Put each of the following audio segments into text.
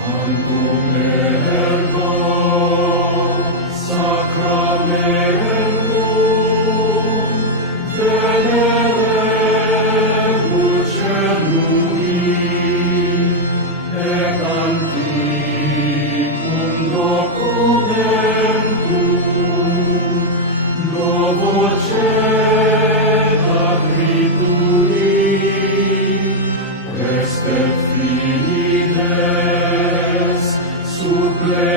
Tantum ergo sacramentum venerebur celui et antiquum documentum novo cedat ritui prestet fides supplementum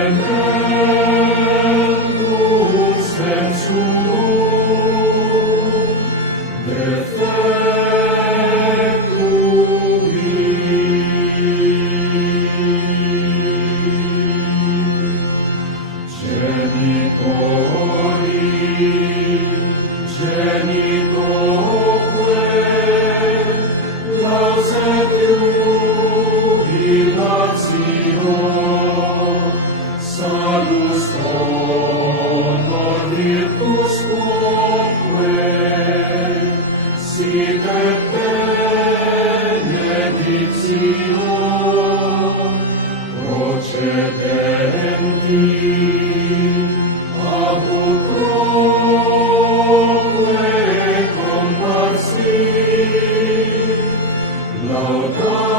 sensuum defectui. Genitoque lauset jubilatio, salus honor virtus quoque, sit et benedictio procedenti ab utroque comparsit, laudamus